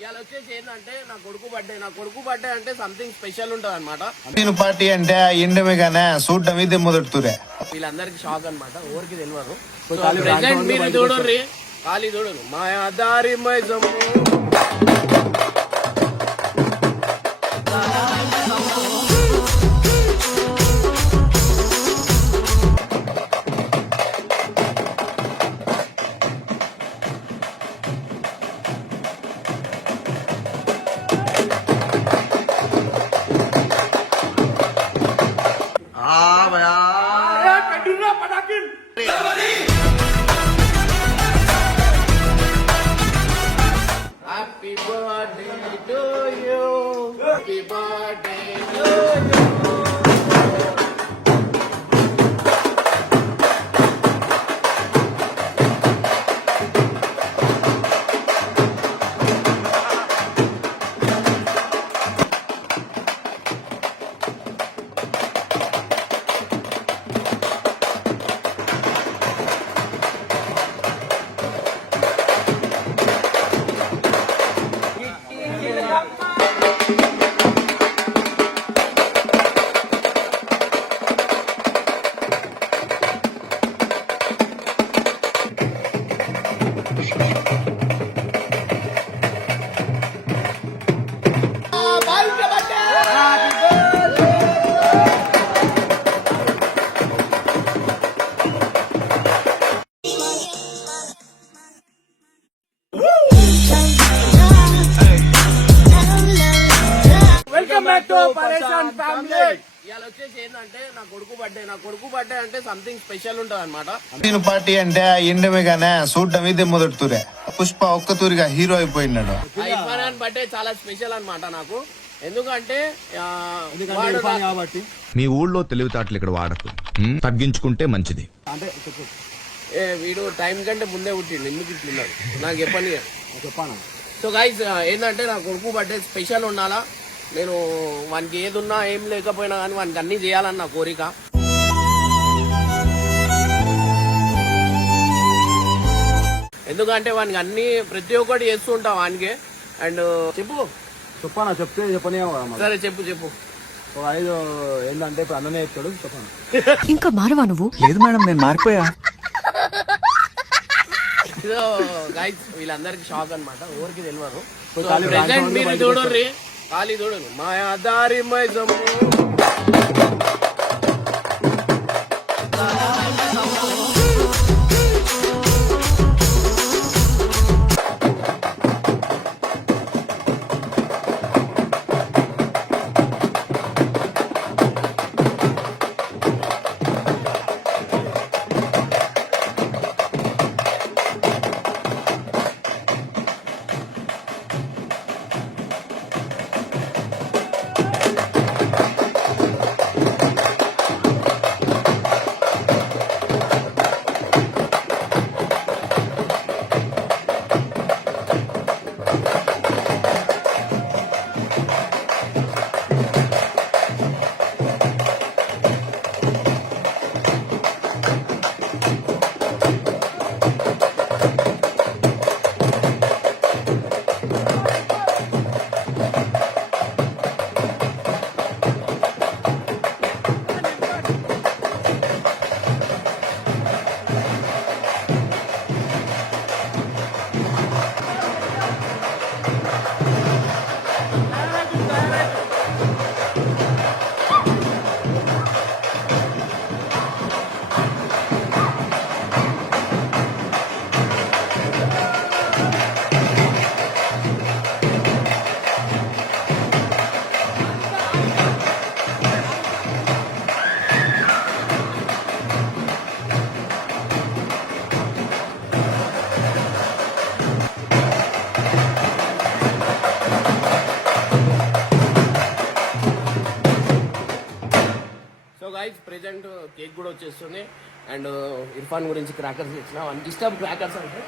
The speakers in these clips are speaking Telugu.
ఇవాళ వచ్చేసి ఏంటంటే నా కొడుకు బర్త్డే అంటే సంథింగ్ స్పెషల్ ఉంటది అనమాట. నేను పార్టీ అంటే ఇండమిగానే చూడటం ఇదే మొదటితురే. వీళ్ళందరికి షాక్ అనమాట, ఊరికి తెలియదు. ప్రెసెంట్ మీరు చూడండి, ఖాళీ చూడరు మాయా దారి మైజము. Happy birthday to you. Happy birthday to you. ఇవాళ వచ్చేసి ఏంటంటే నా కొడుకు బర్త్డే అంటే సంథింగ్ స్పెషల్ ఉంటది అనమాట. నేను పార్టీ అంటే ఇండమిగానే చూడటం ఇదే మొదటితురే. పుష్ప ఒక్క తూరిగా హీరో అయిపోయినాడు. ఇర్ఫాన్ బర్త్డే చాలా స్పెషల్ అనమాట నాకు. ఎందుకంటే మీ ఊళ్ళో తెలివితేటలు ఇక్కడ వాడకు, తగ్గించుకుంటే మంచిది. వీడు టైం కంటే ముందే పుట్టిండు, ఎందుకు ఇట్లున్నాడు నాకు చెప్పాను. సో గైస్ ఏంటంటే నా కొడుకు బర్త్డే స్పెషల్ ఉండాలా. నేను వానికి ఏది ఉన్నా ఏం లేకపోయినా కానీ వానికి అన్ని చేయాలని నా కోరిక. ఎందుకంటే వానికి అన్ని ప్రతి ఒక్కటి చేస్తూ ఉంటాం వానికి. అండ్ చెప్పానా చెప్తే చెప్పనే. సరే చెప్పు. 5 ఏంటంటే ఇప్పుడు అన్ననే చెప్తాడు, చెప్పాను. ఇంకా మారవా నువ్వు? లేదు మేడం, నేను మారిపోయా. సో గైస్ వీళ్ళందరికి షాక్ అనమాట, ఊరికి తెలియదు. ప్రెసెంట్ మీరు చూడండి, ఖాళీ చూడరు మాయా దారి మైజము. గైస్ ప్రెజెంట్ కేక్ కూడా వచ్చేస్తుంది. అండ్ ఇర్ఫాన్ గురించి క్రాకర్స్ ఇచ్చిన, వానికి ఇష్టం క్రాకర్స్ అంటే.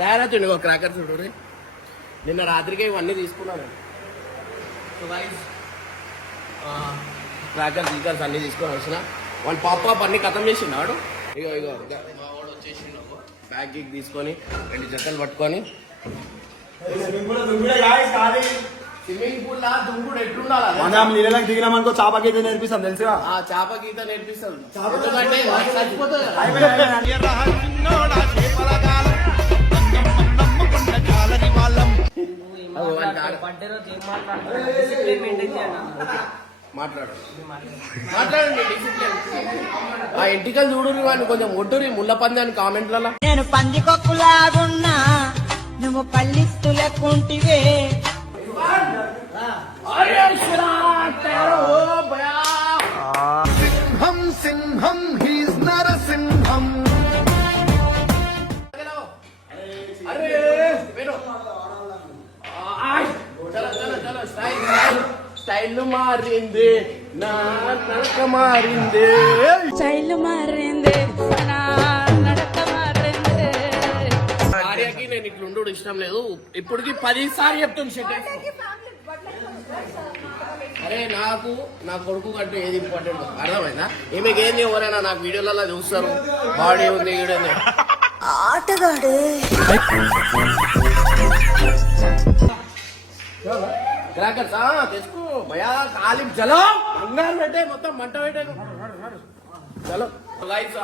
తయారైతుండే ఒక క్రాకర్స్ ఉంటుంది. నిన్న రాత్రికి ఇవన్నీ తీసుకున్నాను. సో గైస్ క్రాకర్స్ అన్నీ తీసుకొని వచ్చిన. వాళ్ళ పాప అన్ని ఖతం చేసినాడు. ఇగో ఇగో మా వాడు వచ్చేసిండు. బ్యాగ్ గిగ్ తీసుకొని 2 జతలు పట్టుకొని స్విమ్మింగ్ పూల్ లా దుంకుడు ఎట్లుండాలి మనం నీళ్ళకి దిగినామనుకో చాప గీత నేర్పిస్తాం తెలుసుగా. ఆ చేప గీత నేర్పిస్తాడు. ఎందుకంటే చచ్చిపోతుంది కదా. మాట్లాడండి డిసిప్లిన్. ఆ ఎంటికలు చూడుని వాడిని కొంచెం ఒట్టురి ముళ్ళ పంది అని కామెంట్లలో. నేను పందికొక్కులాగున్నా నువ్వు పల్లిస్తులకుంటివే. సింహం సింహం హీస్ నరసింహం. స్టైల్ మారింది నా నడక మారింది. స్టైల్ మారింది నా నడక మారింది. భార్యకి నేను ఇట్లుండు ఇష్టం లేదు. ఇప్పటికి 10 సార్లు చెప్తుంది షర్ట్ వేసుకో. అరే నాకు నా కొడుకు కంటే ఏది ఇంపార్టెంట్ అర్థమైందా? ఈమెకి ఏంది ఎవరైనా నాకు వీడియోలలో చూస్తారు బాడీ ఉంది ఈడని ఆటగాడు. క్రాకర్స్ తెచ్చుకో భయా కాలి చలో అంగారు పెట్టే మొత్తం మంట పెట్టే చలో గైస్.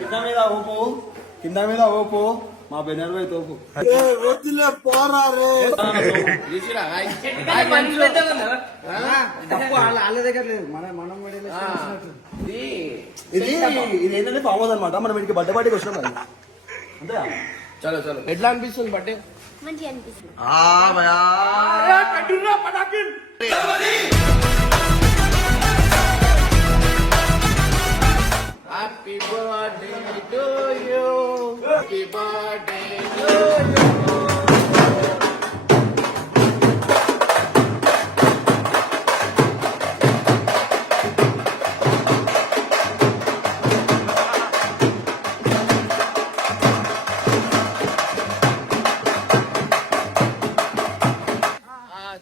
కింద మీద ఊపు, కింద మీద ఊపు, మా బెనర్ పోయి తోపు. చూసిరా వాళ్ళ దగ్గర లేదు, మనం ఇది ఇది ఏంటంటే ఫామ్ అనమాట. మనం ఇంటికి బర్త్డే పార్టీకి వచ్చినాం కదా అంతే. చలో చలో ఎట్లా అనిపిస్తుంది బట్టే? మంచిగా అనిపిస్తుంది. Happy birthday to you, happy birthday to you.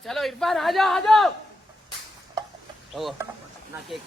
चलो इरफान आ जाओ आ जाओ. ओ ना केक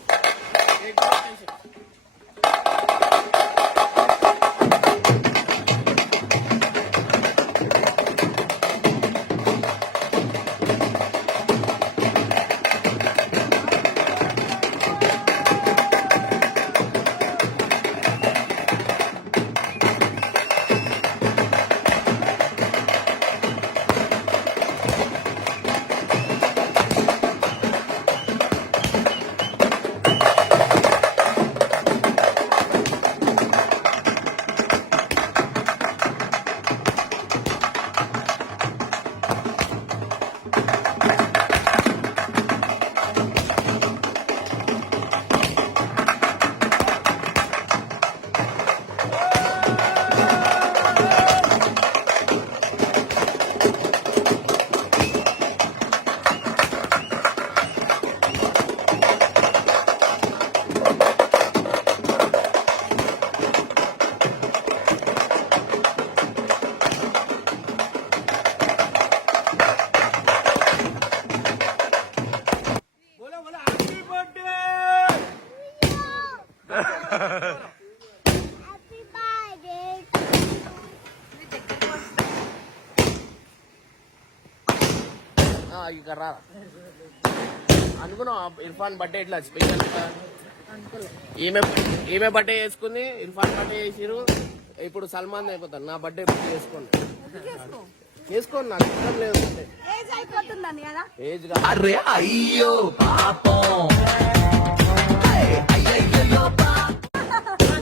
ఇక్కడ రా అనుకున్నాం. ఇర్ఫాన్ బర్త్డే ఇట్లా స్పెషల్ ఈమె బర్త్డే చేసుకుంది, ఇర్ఫాన్ బర్త్డే చేసిరు. ఇప్పుడు సల్మాన్ అయిపోతాను. నా బర్త్డే చేసుకోండి చేసుకోండి, నాకు ఇష్టం లేదు. ఏజ్ అరే అయ్యో పాపం.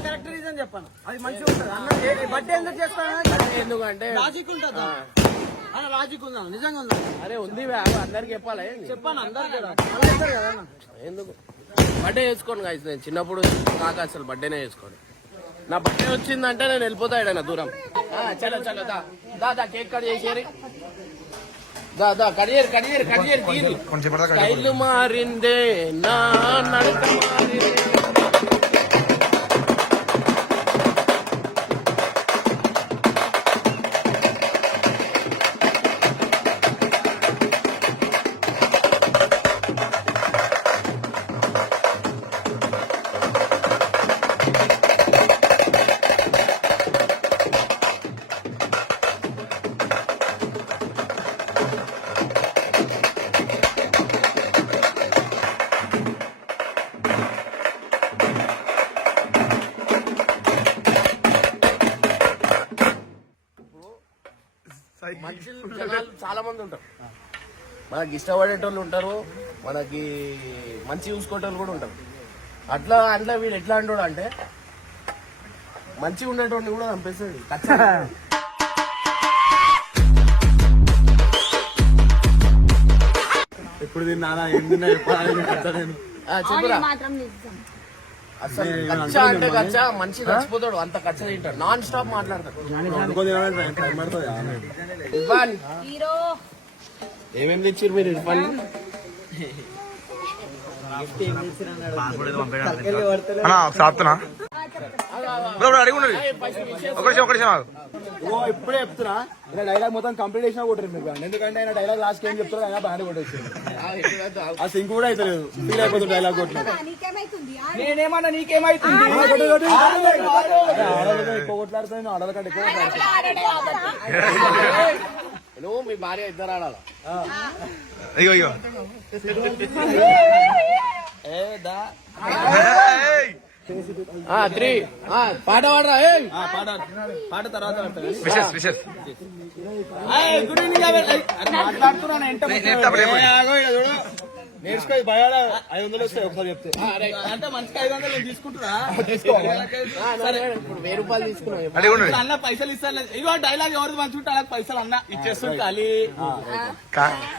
కరెక్ట్ రీజన్ చెప్పాను, అది మంచిగా ఉంటుంది. బర్త్డే ఎందుకు చేస్తాను? ఎందుకంటే లాజిక్ ఉంటుంది అన్న, లాజిక్ ఉందా? నిజంగా ఉందా? అరే ఉంది అందరికి చెప్పాలి. చెప్పాను అందరికి కదా. ఎందుకు బర్త్డే చేసుకోండి గాయస్. నేను చిన్నప్పుడు నాకు అసలు బర్త్డేనే చేసుకోండి. నా బర్త్డే వచ్చిందంటే నేను వెళ్ళిపోతా ఎడైనా దూరం. చలో చలో దా కేక్ కట్ చేసేరి. దా కడియేరు తీరు. స్టైల్ మారిందే నా నడక మారిందే. మనుషులు జనాలు చాలా మంది ఉంటారు. మనకి ఇష్టపడేటోళ్ళు ఉంటారు, మనకి మంచి చూసుకునేటోళ్ళు కూడా ఉంటారు. అట్లా వీడు ఎట్లా అంటాడు అంటే మంచిగా ఉండేటోడిని కూడా చంపేస్తాడు. ఎప్పుడు తిన్నానా ఏం తిన్నా చెప్పాలని చెప్పురా. మాత్రం నిజం. అసలు కచ్చా అంటే కచ్చా మనిషి చచ్చిపోతాడు, అంత కచ్చ తింటాడు, నాన్ స్టాప్ మాట్లాడతాడు. ఇర్ఫాన్ హీరో ఏమేమి తెచ్చారు మీరు? ఇర్ఫాన్ సాప్తున్నా అడిగి ఉండదు. ఇప్పుడే చెప్తున్నా ఇలా డైలాగ్ మొత్తం కంప్లీట్ చేసినా కొట్టరు మీకు. ఎందుకంటే ఆయన డైలాగ్ లాస్ట్ ఏం చెప్తారో ఆయన బాగా కొట్టేసి ఆ సింక్ కూడా అయితే లేదు, ఫీల్ అయిపోతుంది డైలాగ్ కొట్టిన. నేనేమన్నా నీకేమైతుంది? ఆడవాళ్ళతో ఎక్కువ కొట్లాడుతాను, ఆడవాళ్ళ కంటే ఎక్కువ నువ్వు మీ భార్య ఇద్దరు ఆడాల. అయ్యో అయ్యో 3 పాట పాడరా. పాట తర్వాత విషెస్ విషెస్ గుడ్ ఈవినింగ్ మాట్లాడుతున్నాను. నేర్చుకో భయాల 500 వస్తాయి ఒకసారి చెప్తే. అంటే మనిషికి 500 నేను తీసుకుంటున్నా. ఇప్పుడు 1000 రూపాయలు తీసుకున్నావు. అడిగి ఉండదు. అన్న పైసలు ఇస్తాను. ఇగో డైలాగ్ ఎవరిది మంచుకుంటే అలా పైసలు అన్న ఇచ్చేస్తుంటాలి.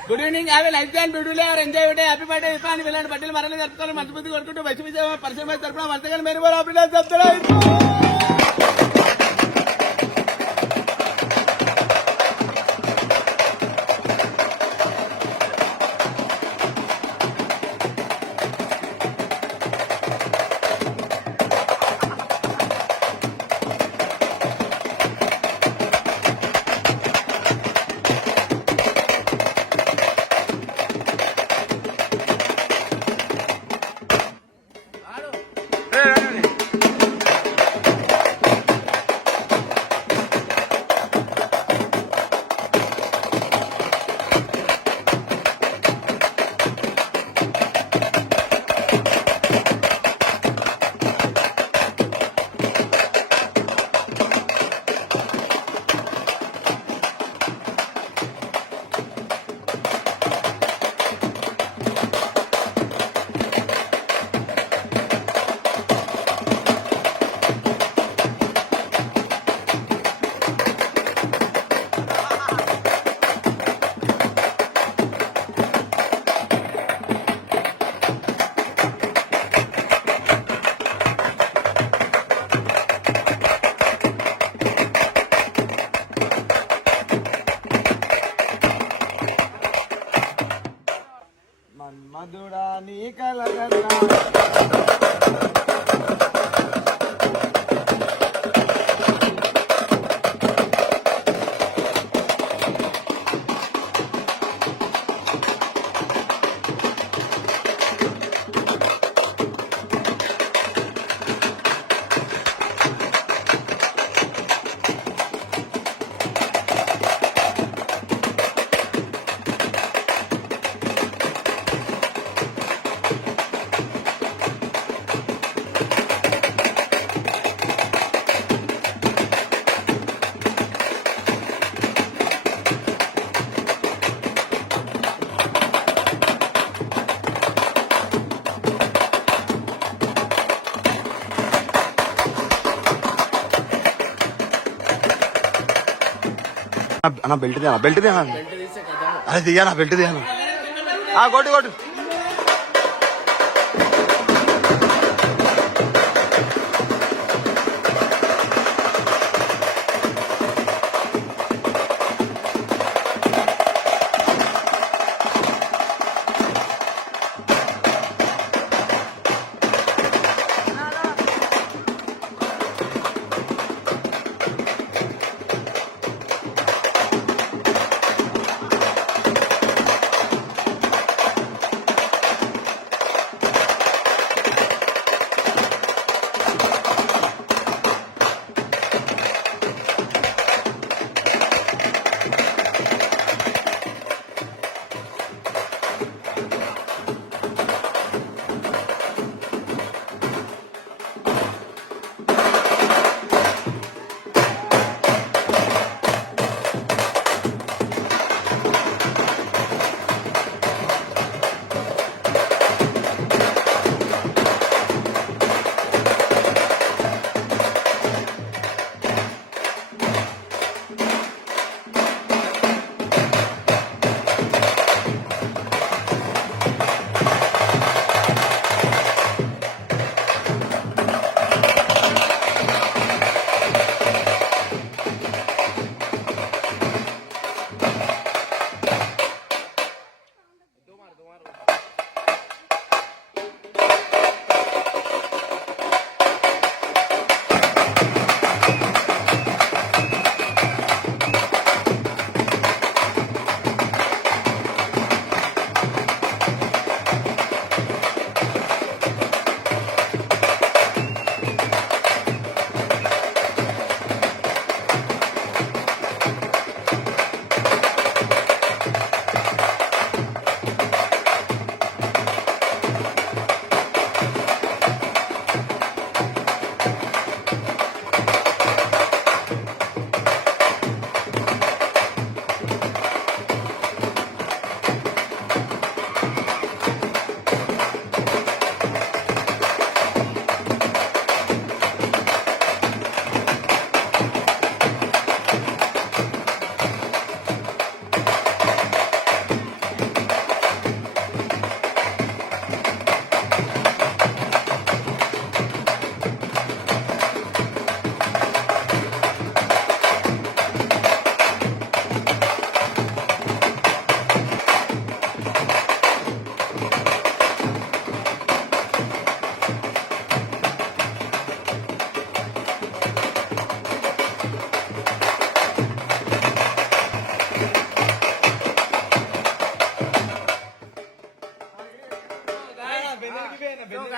Good evening, have a nice day and beautiful day, enjoy day, happy birthday ఇస్తాను. వెళ్ళండి బట్టలు మరణ జరుపుకోవాలి, మంచి బుద్ధి కొట్టుకుంటూ మంచి పరిచయం తరపున మంచిగా మీరు కూడా అభిప్రాయం చెప్తారా? మధుడా నీ కలగన్నా అన్న బెల్ట్ దే బెల్ట్ దే అదే దిగానా బెల్ట్ దిగానా కొట్టు కొట్టు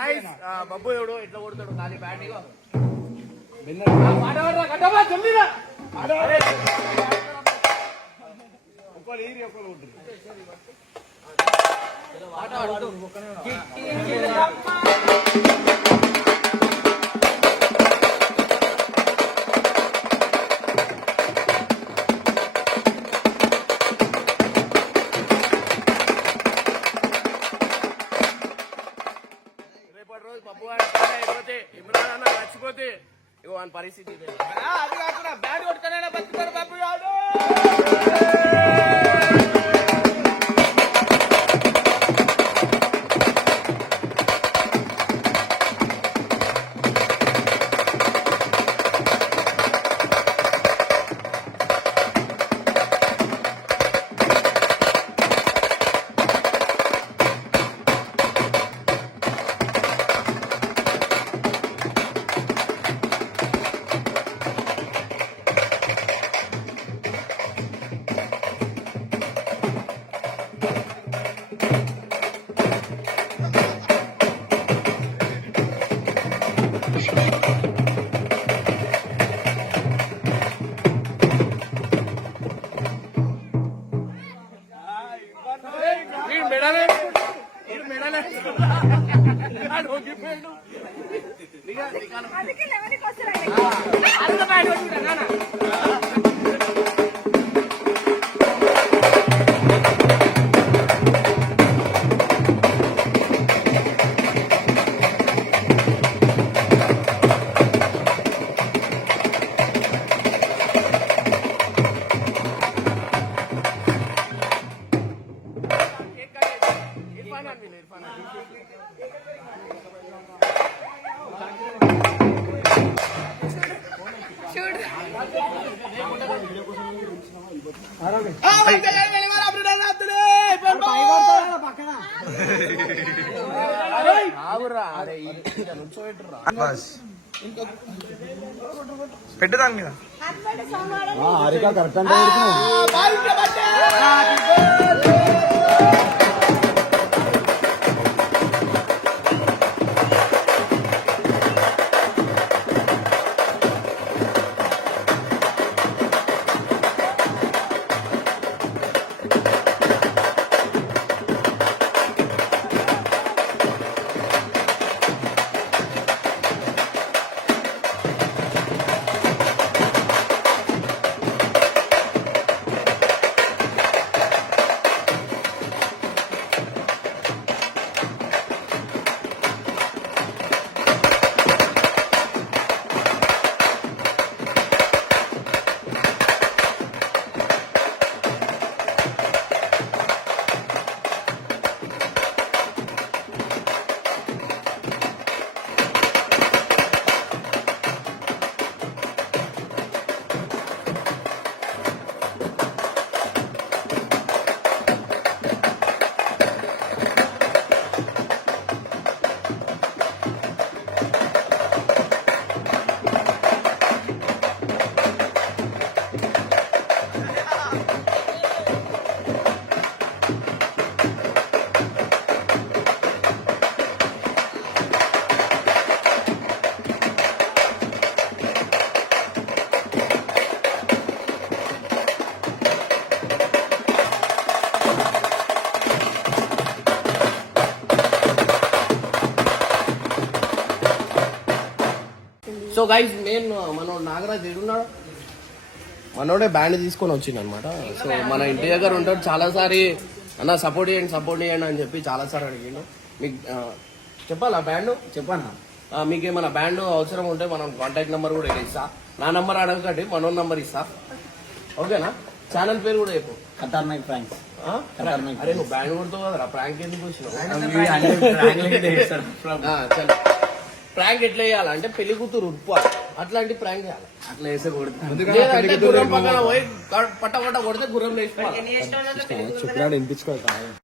గైస్ బబ్బు ఎవడు ఎట్లా కొడతాడు ఖాళీ బ్యాట్ ఇగో రేపటి రోజు బబ్బు అయిపోతే ఇమ్రాన్ అన్న చచ్చిపోతే ఇగో వాని పరిస్థితి ఇదే. అది కాకుండా బ్యాట్ కొట్టుకునే బతుకుతారు బాబు గారు. వీడు మెడలే వీడు మెడలే వాడు ఒగ్గిపోయాడు. దిగా, దిగాను. అరుగు బ్యాట్ కొట్టుకుంటా నాన్న. ఇర్ఫాన్ అని పిలు, ఇర్ఫాన్ అని. ఆగురా, అరే ఈడ నుంచోబెట్టురా. పెట్టదాని మీద హారిక కరెక్ట్ అంటే సో గైస్ మెయిన్ మనోడు నాగరాజ్ ఏడున్నాడు, మనోడే బ్యాండ్ తీసుకొని వచ్చింది అనమాట. సో మన ఇంటి దగ్గర ఉంటాడు, చాలాసారి అన్న సపోర్ట్ చేయండి అని చెప్పి చాలాసార్లు అడిగిండు. మీకు చెప్పాలా బ్యాండ్ చెప్పన్నా మీకు ఏమైనా బ్యాండ్ అవసరం ఉంటే మనం కాంటాక్ట్ నెంబర్ కూడా ఇస్తా. నా నెంబర్ అడగకండి, మనోడ్ నెంబర్ ఇస్తా. ఓకేనా? ఛానల్ పేరు కూడా చెప్పు. ఖతర్నాక్ ఫ్రాంక్స్. అరే నువ్వు బ్యాండ్ కొడుతావు కదరా, ప్రాంక్ ఎందుకు వచ్చినావు? ప్రాంక్ ఎట్లా చేయాలంటే పెళ్లి కూతురు ఉరుపాలి, అట్లాంటి ప్రాంక్ చేయాలి. అట్లా వేసే లేదంటే గుర్రం పక్కన పోయి పట్ట కొడితే గుర్రం లేచిపోవాలి. చెప్పినాడు వినిపించుకోవాలి.